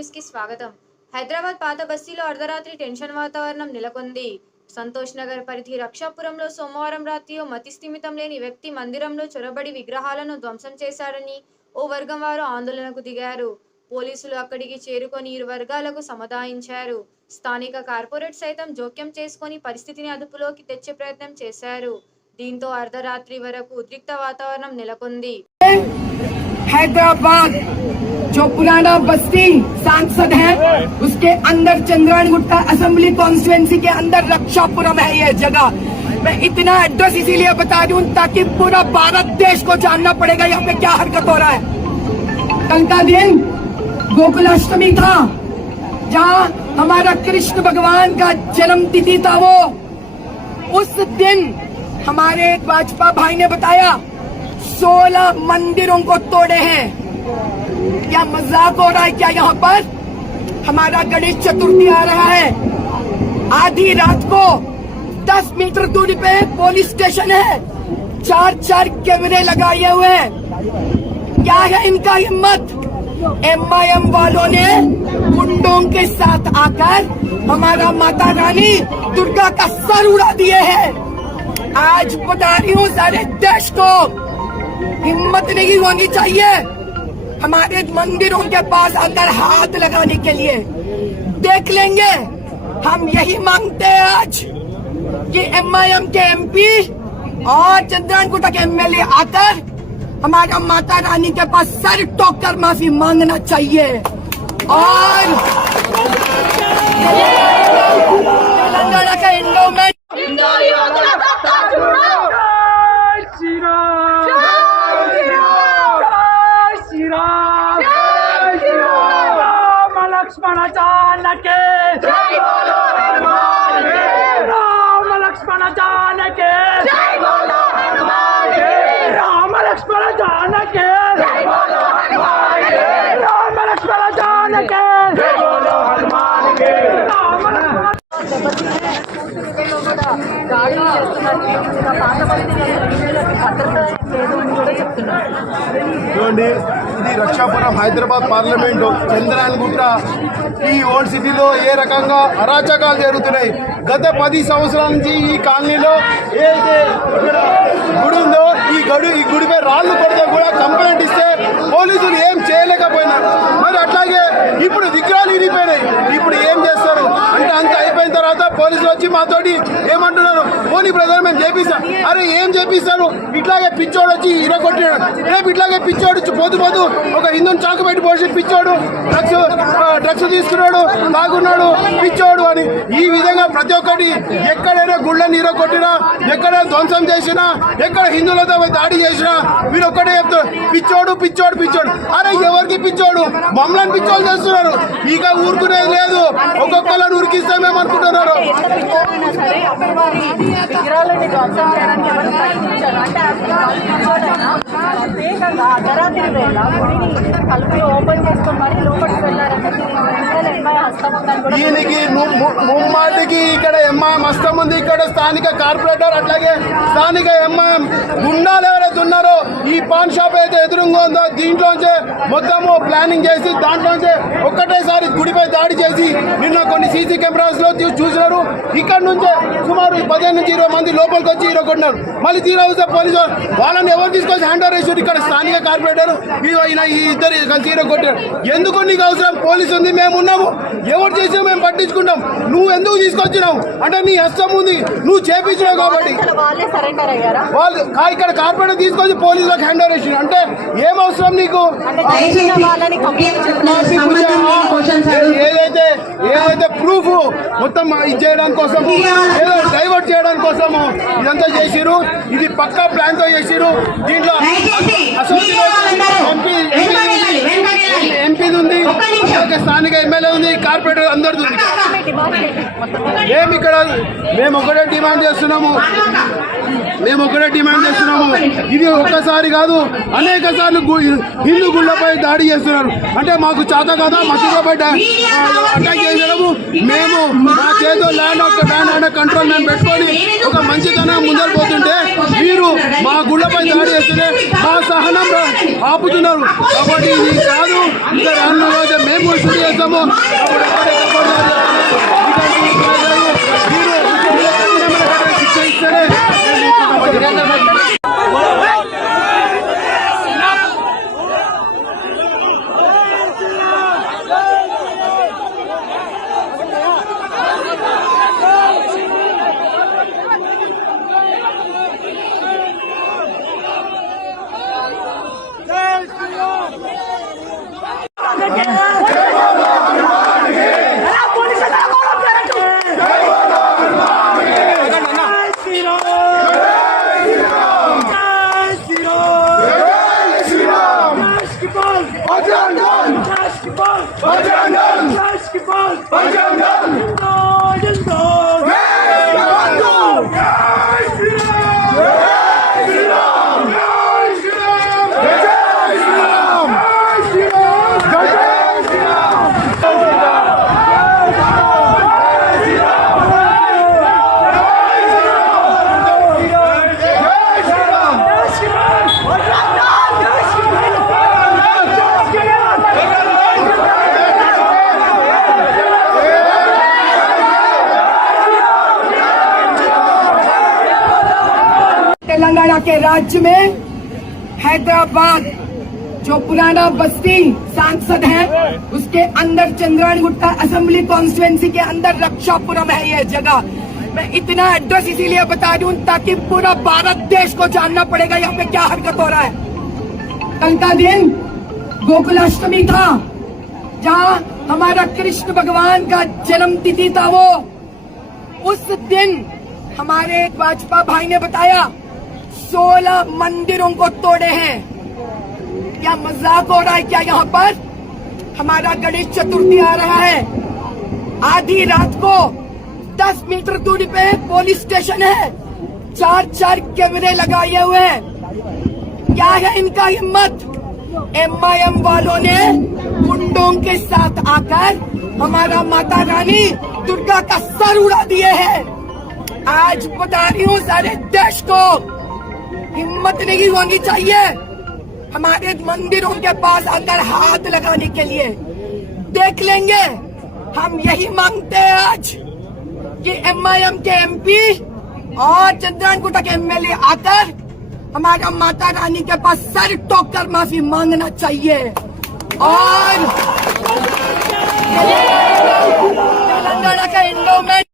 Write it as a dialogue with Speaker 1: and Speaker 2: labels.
Speaker 1: న్యూస్కి స్వాగతం. హైదరాబాద్ పాత బస్తీలో అర్ధరాత్రి టెన్షన్ వాతావరణం నెలకొంది. సంతోష్ నగర్ పరిధి రక్షాపురంలో సోమవారం రాత్రి ఓ మతి స్థిమితం లేని వ్యక్తి మందిరంలో చొరబడి విగ్రహాలను ధ్వంసం చేశాడని ఓ వర్గం వారు ఆందోళనకు దిగారు. పోలీసులు అక్కడికి చేరుకొని ఇరు వర్గాలకు సముదాయించారు. స్థానిక కార్పొరేట్ సైతం జోక్యం చేసుకొని పరిస్థితిని అదుపులోకి తెచ్చే ప్రయత్నం చేశారు. దీంతో అర్ధరాత్రి వరకు ఉద్రిక్త వాతావరణం నెలకొంది.
Speaker 2: हैदराबाद, जो पुराना बस्ती सांसद है, उसके अंदर चंद्रायण गुट्टा असेंबली कॉन्स्टिट्युएंसी के अंदर रक्षापुरम है ये जगह। मैं इतना एड्रेस इसीलिए बता हूँ ताकि पूरा भारत देश को जानना पड़ेगा यहाँ पे क्या हरकत हो रहा है। कल का दिन गोकुलाष्टमी था, जहाँ हमारा कृष्ण भगवान का जन्म तिथि था वो। उस दिन हमारे भाजपा भाई ने बताया सोलह मंदिरों को तोड़े हैं। क्या मज़ाक हो रहा है क्या यहाँ पर? हमारा गणेश चतुर्थी आ रहा है। आधी रात को 10 मीटर दूरी पे पुलिस स्टेशन है। चार चार कैमरे लगाए हुए हैं। क्या है इनका हिम्मत? एम आई एम वालों ने गुंडों के साथ आकर हमारा माता रानी दुर्गा का सर उड़ा दिए हैं। आज बता रही हूँ सारे देश को हिम्मत नहीं होनी चाहिए हमारे मंदिरों के पास अंदर हाथ लगाने के लिए। देख लेंगे, हम यही मांगते हैं आज कि एमआईएम के एमपी और चंद्रायन के एमएलए आकर हमारा माता रानी के पास सर टोक कर माफ़ी मांगना चाहिए। और तेलंगाना का इंडोमेंट
Speaker 3: లక్ష్మణ జానకే. రామ లక్ష్మణ జానకే. రామ లక్ష్మణ జానకే.
Speaker 4: దాడులు చేస్తున్నారు భద్రత కూడా
Speaker 5: చూడండి ఇది రక్షాపురం హైదరాబాద్ పార్లమెంటు. చంద్రాయనగుట్ట ఈ ఓల్డ్ సిటీలో ఏ రకంగా అరాచకాలు జరుగుతున్నాయి? గత పది సంవత్సరాల నుంచి ఈ కాలనీలో ఏదైతే ఇక్కడ గుడి ఉందో ఈ గడు ఈ గుడిపై రాళ్ళు కొడితే కూడా కంప్లైంట్ ఇస్తే పోలీసులు ఏం చేయలేకపోయినారు. మరి అట్లాగే ఇప్పుడు విగ్రహాలు ఇరిగిపోయినాయి. ఇప్పుడు ఏం చేస్తారు? అంటే అంత అయిపోయిన తర్వాత పోలీసులు వచ్చి మాతోటి ఏమంటున్నారు? పోనీ బ్రదర్ మేము చేపిస్తాం. అరే ఏం చేపిస్తారు? ఇట్లాగే పిచ్చోడు వచ్చి ఇరగొట్టాడు రేపు ఇట్లాగే పిచ్చోడు వచ్చి పోతూ ఒక హిందుని చాకు పెట్టి పోసి పిచ్చోడు డ్రగ్స్ డ్రగ్స్ తీసుకున్నాడు తాగున్నాడు పిచ్చోడు అని ఈ విధంగా ప్రతి ఒక్కటి ఎక్కడైనా గుళ్ళని ఇరగొట్టినా ఎక్కడ ధ్వంసం చేసినా ఎక్కడ హిందువులతో దాడి చేసినా మీరు ఒక్కటే చెప్తారు పిచ్చోడు పిచ్చోడు పిచ్చోడు. అరే ఎవరికి పిచ్చోడు? మమ్మల్ని పిచ్చోడు చేస్తున్నారు. ఇక ఊరుకునేది లేదు. ఒక్కొక్కళ్ళని ఉరికిస్తే మేము అనుకుంటున్నారు
Speaker 4: అర్ధరాత్రి వేళ గుడిని ఓపెన్ చేసుకొని మరి లోపలికి వెళ్ళారంటే దీనికి
Speaker 5: ముమ్మాటికి ఇక్కడ ఎంఐఎం హస్తం ఉంది ఇక్కడ. స్థానిక కార్పొరేటర్ అట్లాగే స్థానిక ఎంఐఎం గుండాలు ఎవరైతే ఉన్నారో ఈ పాన్ షాప్ అయితే ఎదురుగా ఉందో దీంట్లోంచే మొత్తము ప్లానింగ్ చేసి దాంట్లోంచే ఒక్కటేసారి గుడిపై దాడి చేసి నిన్న కొన్ని సీసీ కెమెరాస్లో చూసినారు. ఇక్కడ నుంచే సుమారు పదిహేను నుంచి ఇరవై మంది లోపలికి వచ్చి ఇరగొట్టినారు మళ్ళీ తీరా వస్తే పోలీసు వాళ్ళని ఎవరు తీసుకొచ్చి హ్యాండ్ ఓవర్ ఇక్కడ స్థానిక కార్పొరేటర్ ఈ ఈయన ఈ ఇద్దరు కలిసి ఇరగొట్టారు ఎందుకు నీకు అవసరం? పోలీసు ఉంది మేము ఉన్నాము. ఎవరు చేసినా మేము పట్టించుకుంటాం. నువ్వు ఎందుకు తీసుకొచ్చినావు? అంటే నీ హస్తం ఉంది. నువ్వు చేపించినావు కాబట్టి.
Speaker 4: వాళ్ళే
Speaker 5: ఇక్కడ కార్పొరేటర్ తీసుకొచ్చి పోలీసులకు హ్యాండ్ ఓవర్ చేసిన అంటే ఏం అవసరం నీకు? ఏదైతే ఏదైతే ప్రూఫ్ మొత్తం ఇది చేయడానికి కోసం ఏదో డైవర్ట్ చేయడానికి కోసము ఇదంతా చేసిరు ఇది పక్కా ప్లాన్తో చేసిరు దీంట్లో అసెంబ్లీ ఎంపీ ఎంపీది ఉంది. స్థానిక ఎమ్మెల్యే ఉంది కార్పొరేటర్ అందరిది ఉంది. మేము ఇక్కడ మేము ఒకటే డిమాండ్ చేస్తున్నాము. మేము ఒకటే డిమాండ్ చేస్తున్నాము. ఇది ఒక్కసారి కాదు అనేక సార్లు హిందూ గుళ్ళపై దాడి చేస్తున్నారు. అంటే మాకు చేత కదా? మసీదులపై డా- అటాక్ చేయడము మేము మా చేతిలో ల్యాండ్ ల్యాండ్ అండర్ కంట్రోల్ మేము పెట్టుకొని ఒక మంచితనం ముందర పోతుంటే మీరు మా గుళ్ళపై దాడి చేస్తేనే మా సహనం ఆపుతున్నారు. కాబట్టి ఇది కాదు. ఇంకా రానున్న రోజు మేము కూడా శుద్ధి చేస్తాము.
Speaker 2: तेलंगाना के राज्य में हैदराबाद, जो पुराना बस्ती सांसद है, उसके अंदर चंद्रायण गुट्टा असेंबली कॉन्स्टिट्युएंसी के अंदर रक्षापुरम है ये जगह। मैं इतना एड्रेस इसीलिए बता दूँ ताकि पूरा भारत देश को जानना पड़ेगा यहाँ पे क्या हरकत हो रहा है। कल का दिन गोकुलाष्टमी था, जहाँ हमारा कृष्ण भगवान का जन्म तिथि था वो। उस दिन हमारे एक भाजपा भाई ने बताया सोलह मंदिरों को तोड़े हैं। क्या मज़ाक हो रहा है क्या यहाँ पर? हमारा गणेश चतुर्थी आ रहा है। आधी रात को 10 मीटर दूरी पे पुलिस स्टेशन है। चार चार कैमरे लगाए हुए हैं। क्या है इनका हिम्मत? एमआईएम वालों ने गुंडों के साथ आकर हमारा माता रानी दुर्गा का सर उड़ा दिए हैं। आज बता रही हूँ सारे देश को हिम्मत नहीं होनी चाहिए। हमारे मंदिरों के पास अंदर हाथ लगाने के लिए। देख लेंगे। हम यही मांगते हैं आज कि एमआईएम के एमपी और चंद्रायणगुटा के एमएलए आकर हमारा माता रानी के पास सर टोक कर माफ़ी मांगना चाहिए। और तेलंगाना का इंडोमेंट